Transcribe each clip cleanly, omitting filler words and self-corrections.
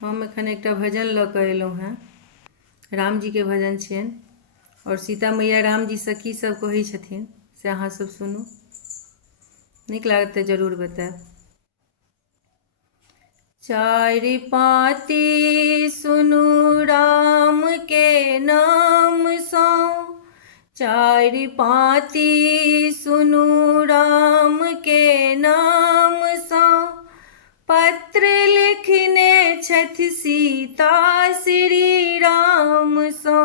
हम एखन एकटा भजन लऽ कऽ अयलहुँ हेँ। राम जी के भजन छियनि और सीता मैया राम जी सँ की सब कहै छथिन से अहाँ सब सुनू। नीक लागत तऽ जरूर बतायब। चारि पाँति सुनू राम के नाम सँ, चारि पाँति सुनू राम के नाम सँ। पत्र लिखने छथि सीता श्री राम सँ,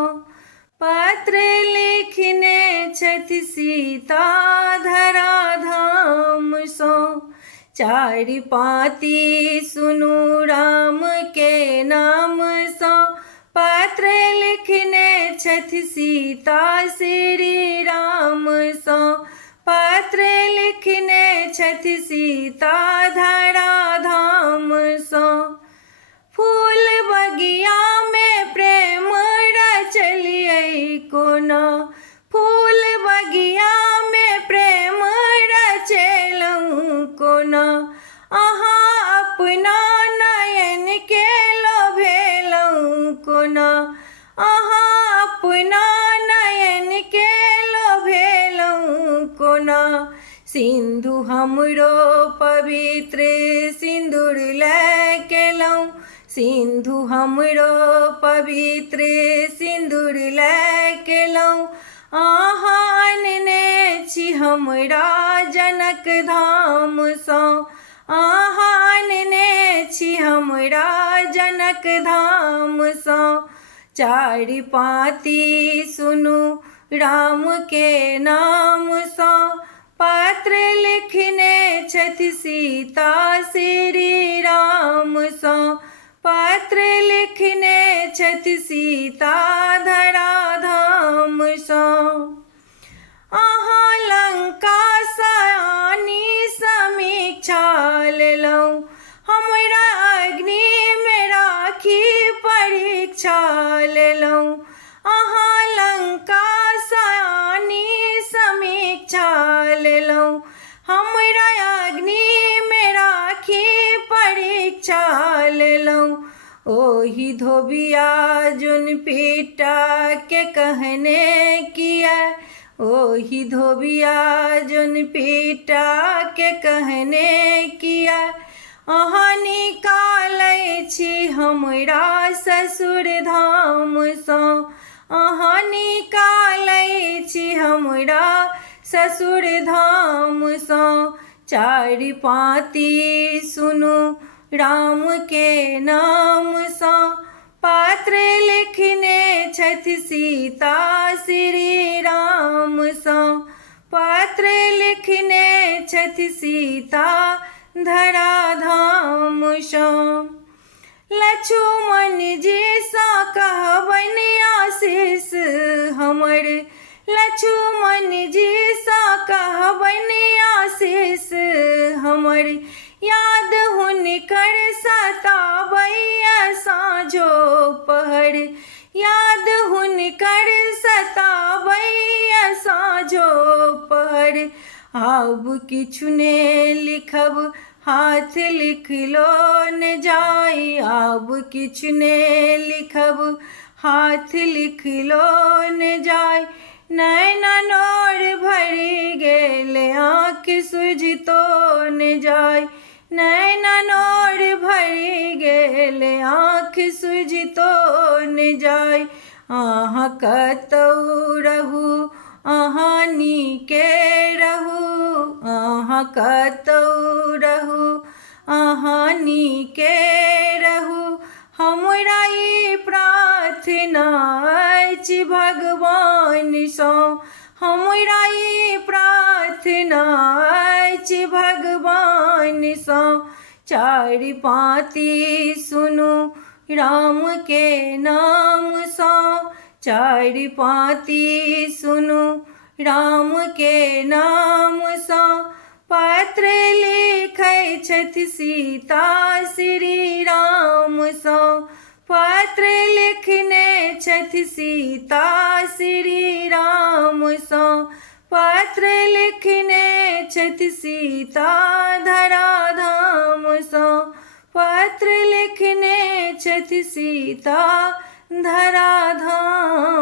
पत्र लिखने छथि सीता धरा धाम सँ। चारि पाँति सुनू राम के नाम सँ, पत्र लिखने छथि सीता श्री राम सँ, पत्र लिखने छथि सीता धरा धाम सँ। फूल बगिया में प्रेम रचलियै कोना, फूल बगिया में प्रेम रचलहुँ कोना। अहाँ अपना नयन के लोभेलहुँ कोना, अहाँ अपना नयन के लोभेलहुँ कोना। सिंधु हमरो पवित्र सिंदूर लय केलहुँ, सिंधु हमरो पवित्र सिंदूर लय केलहुँ। अहाँ आनने छी हमरा जनक धाम सँ, अहाँ आनने छी हमरा जनक धाम सँ। चारि पाँति सुनू राम के नाम सँ, पत्र लिखने छथि सीता श्री राम सँ, पत्र लिखने छथि सीता धरा धाम सँ। अहाँ लंका सँ आनि समीक्षा लेलहुँ, हमरा अग्नि में राखी परीक्षा लेलहुँ। अहाँ लंका सँ आनि समीक्षा लेलहुँ, हमरा अग्नि में राखी परीक्षा लेलहुँ। ओहि धोबिया जुन पीटा के कहने किया, ओहि धोबिया जुन पीटा के कहने किया। अहाँ निकालै छी हमरा ससुर धाम सँ, अहाँ निकालै छी हमरा ससुर धाम सँ। चारि पाँति सुनू राम के नाम सँ, पत्र लिखने छथि सीता श्री राम सँ, पत्र लिखने छथि सीता धरा धाम सँ। लक्ष्मण जी सँ कहबनि आशीष हमर, लक्ष्मण जी सँ कहबनि आशीष हमर। याद हुनकर सताबैया साँझो पहर, याद हुनकर सताबैया साँझो पहर। आब किछु ने लिखब हाथ लिखलो न जाय, आब किछु ने लिखब हाथ लिखलो न जाय। नैना नोर भरि गेल आँख सुझितो न जाय, नैना नोर भरि गेल आँख सुझितो न जाय। अहाँ कतौ रहू अहाँ नीके रहू, अहाँ कतौ रहू अहाँ नीके रहू। हमरा ई प्रार्थना अछि भगवान सँ, हमरा ई प्रार्थना अछि भगवान सँ। चारि पाँति सुनू राम के नाम सँ, चारि पाँति सुनू राम के नाम सँ। पत्र लिखै छथि सीता श्री राम सँ, पत्र लिखने छथि सीता श्री राम सँ, पत्र लिखने छथि सीता धरा धाम सँ, पत्र लिखने छथि सीता धराधाम।